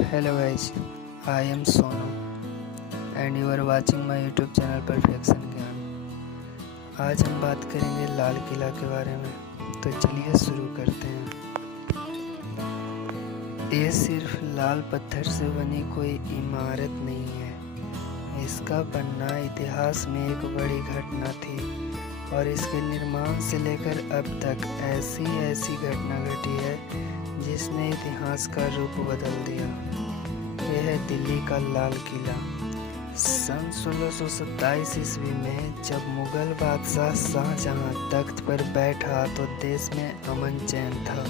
Hello guys, I am Sonu and you are watching my YouTube channel Perfection ज्ञान। आज हम बात करेंगे लाल किला के बारे में, तो चलिए शुरू करते हैं। ये सिर्फ लाल पत्थर से बनी कोई इमारत नहीं है, इसका बनना इतिहास में एक बड़ी घटना थी और इसके निर्माण से लेकर अब तक ऐसी घटना घटी है जिसने इतिहास का रूप बदल दिया। यह है दिल्ली का लाल किला। सन 1627 ईस्वी में जब मुगल बादशाह शाहजहां तख्त पर बैठा तो देश में अमन चैन था।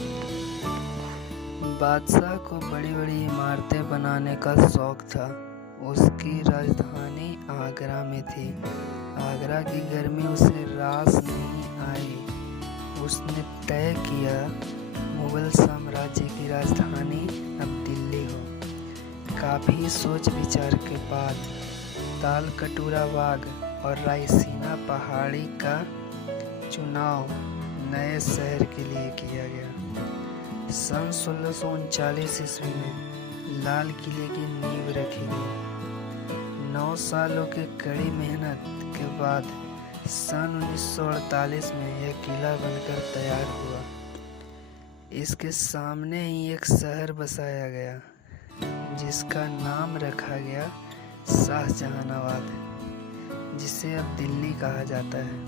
बादशाह को बड़ी बड़ी इमारतें बनाने का शौक था। उसकी राजधानी आगरा में थी। आगरा की गर्मी उसे रास नहीं आई। उसने तय किया मुगल साम्राज्य की राजधानी अब दिल्ली हो। काफ़ी सोच विचार के बाद तालकटोरा बाग और रायसीना पहाड़ी का चुनाव नए शहर के लिए किया गया। सन 1639 ईस्वी में लाल किले की नींव रखी गई। 9 सालों के कड़ी मेहनत के बाद सन 1948 में यह किला बनकर तैयार हुआ। इसके सामने ही एक शहर बसाया गया जिसका नाम रखा गया शाहजहानाबाद, जिसे अब दिल्ली कहा जाता है।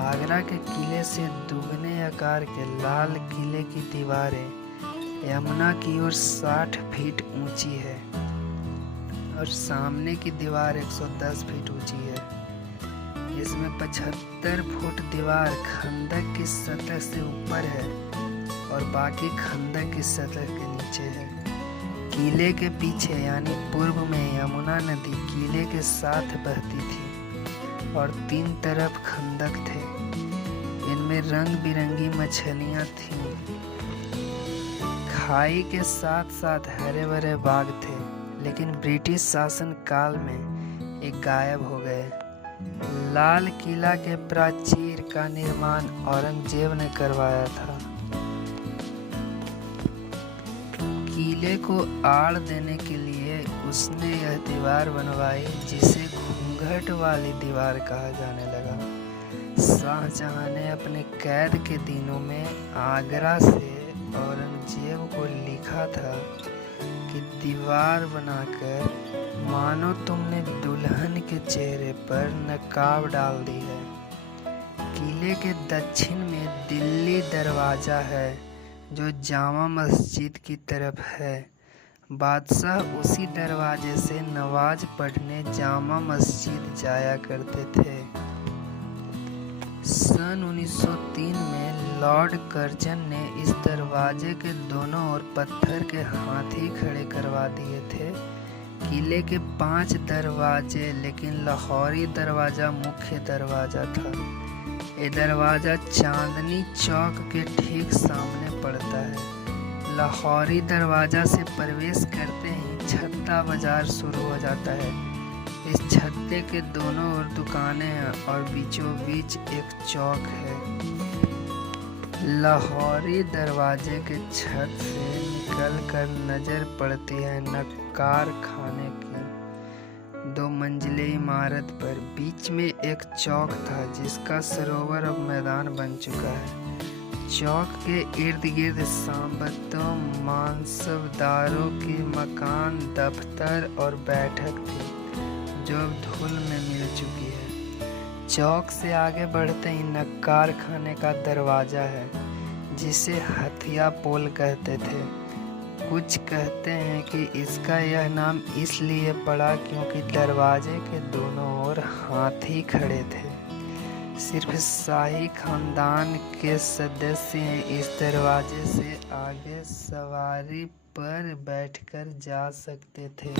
आगरा के किले से दुगने आकार के लाल किले की दीवारें यमुना की ओर 60 फीट ऊंची है और सामने की दीवार 110 फीट ऊंची है। इसमें 75 फुट दीवार खंदक की सतह से ऊपर है और बाकी खंदक की सतह के नीचे है। किले के पीछे यानी पूर्व में यमुना नदी किले के साथ बहती थी और 3 तरफ खंदक थे। इनमें रंग बिरंगी मछलियां थीं। खाई के साथ साथ हरे भरे बाग थे, लेकिन ब्रिटिश शासन काल में ये गायब हो गए। लाल किला के प्राचीर का निर्माण औरंगजेब ने करवाया था। किले को आड़ देने के लिए उसने यह दीवार बनवाई जिसे घूंघट वाली दीवार कहा जाने लगा। शाहजहां ने अपने कैद के दिनों में आगरा से औरंगजेब को लिखा था कि दीवार बनाकर मानो तुमने दुल्हन के चेहरे पर नकाब डाल दी है। किले के दक्षिण में दिल्ली दरवाजा है जो जामा मस्जिद की तरफ है। बादशाह उसी दरवाजे से नमाज पढ़ने जामा मस्जिद जाया करते थे। सन 1903 में लॉर्ड कर्जन ने इस दरवाजे के दोनों ओर पत्थर के हाथी खड़े करवा दिए थे। किले के 5 दरवाजे, लेकिन लाहौरी दरवाजा मुख्य दरवाजा था। ये दरवाजा चांदनी चौक के ठीक सामने पड़ता है। लाहौरी दरवाजा से प्रवेश करते ही छत्ता बाजार शुरू हो जाता है। इस छत्ते के दोनों ओर दुकानें हैं और बीचों बीच एक चौक है। लाहौरी दरवाजे के छत से निकलकर नजर पड़ती है नक्कार खाने की 2 मंजिले इमारत पर। बीच में एक चौक था जिसका सरोवर अब मैदान बन चुका है। चौक के इर्द गिर्द सांबतों मांसबदारों की मकान, दफ्तर और बैठक थी जो अब धूल में मिल चुकी है। चौक से आगे बढ़ते ही नक्कार खाने का दरवाजा है जिसे हथिया पोल कहते थे। कुछ कहते हैं कि इसका यह नाम इसलिए पड़ा क्योंकि दरवाजे के दोनों ओर हाथी खड़े थे। सिर्फ शाही खानदान के सदस्य इस दरवाजे से आगे सवारी पर बैठकर जा सकते थे।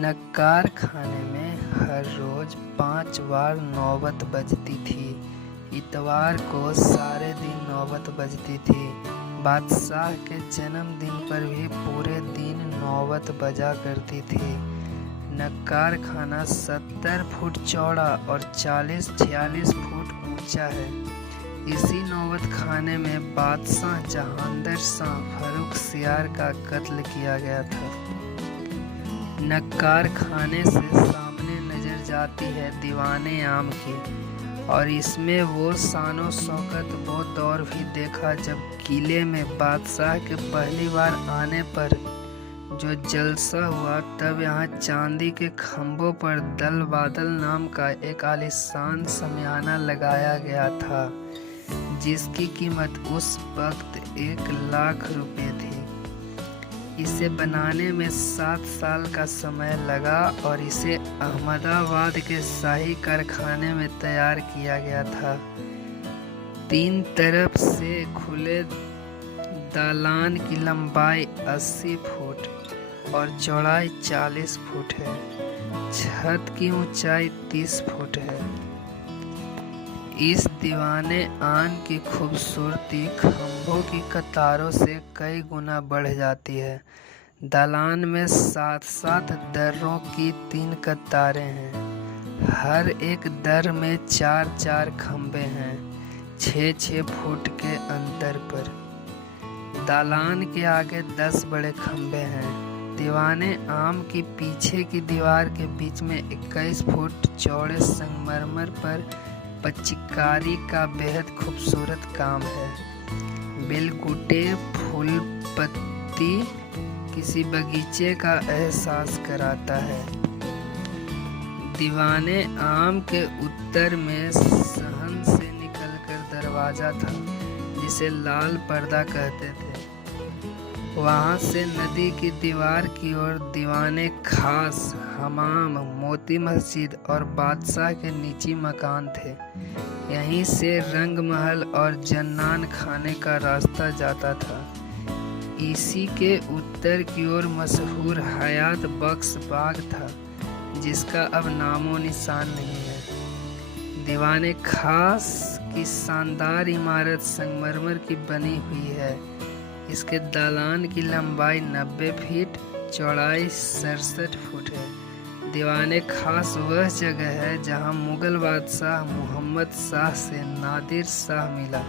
नक्कार खाने में हर रोज 5 बार नौबत बजती थी। इतवार को सारे दिन नौबत बजती थी। बादशाह के जन्मदिन पर भी पूरे दिन नौबत बजा करती थी। नक्कार खाना 70 फुट चौड़ा और 40-46 फुट ऊंचा है। इसी नौबत खाने में बादशाह जहांदर शाह फर्रुखसियार का कत्ल किया गया था। नक्कार खाने से सामने नजर जाती है दीवाने आम की, और इसमें वो शानो शौकत वो दौर भी देखा जब किले में बादशाह के पहली बार आने पर जो जलसा हुआ। तब यहाँ चांदी के खंभों पर दल बादल नाम का एक आलीशान शमियाना लगाया गया था, जिसकी कीमत उस वक्त 1 लाख रुपए थी। इसे बनाने में 7 साल का समय लगा और इसे अहमदाबाद के शाही कारखाने में तैयार किया गया था। 3 तरफ से खुले दालान की लंबाई 80 फुट और चौड़ाई 40 फुट है। छत की ऊंचाई 30 फुट है। इस दीवाने आन की खूबसूरती खंभों की कतारों से कई गुना बढ़ जाती है। दालान में 7-7 दर्रों की 3 कतारें हैं। हर एक दर में 4-4 खंभे हैं, 6-6 फुट के अंतर पर। दालान के आगे 10 बड़े खंभे हैं। दीवाने आम की पीछे की दीवार के बीच में 21 फुट चौड़े संगमरमर पर पच्चीकारी का बेहद खूबसूरत काम है। बेलकुटे फूल पत्ती किसी बगीचे का एहसास कराता है। दीवाने आम के उत्तर में सहन से निकलकर दरवाजा था, जिसे लाल पर्दा कहते थे। वहां से नदी की दीवार की ओर दीवाने खास, हमाम, मोती मस्जिद और बादशाह के निजी मकान थे। यहीं से रंग महल और जन्नान खाने का रास्ता जाता था। इसी के उत्तर की ओर मशहूर हयात बख्श बाग था, जिसका अब नामो निशान नहीं है। दीवाने खास की शानदार इमारत संगमरमर की बनी हुई है। इसके दालान की लंबाई 90 फीट, चौड़ाई 67 फुट है। दीवाने खास वह जगह है जहां मुगल बादशाह मोहम्मद शाह से नादिर शाह मिला।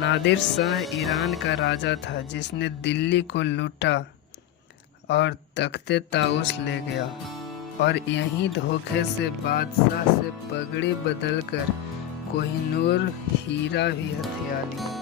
नादिर शाह ईरान का राजा था, जिसने दिल्ली को लूटा और तख्ते ताउस ले गया, और यहीं धोखे से बादशाह से पगड़ी बदलकर कोहिनूर हीरा भी हथिया लिया।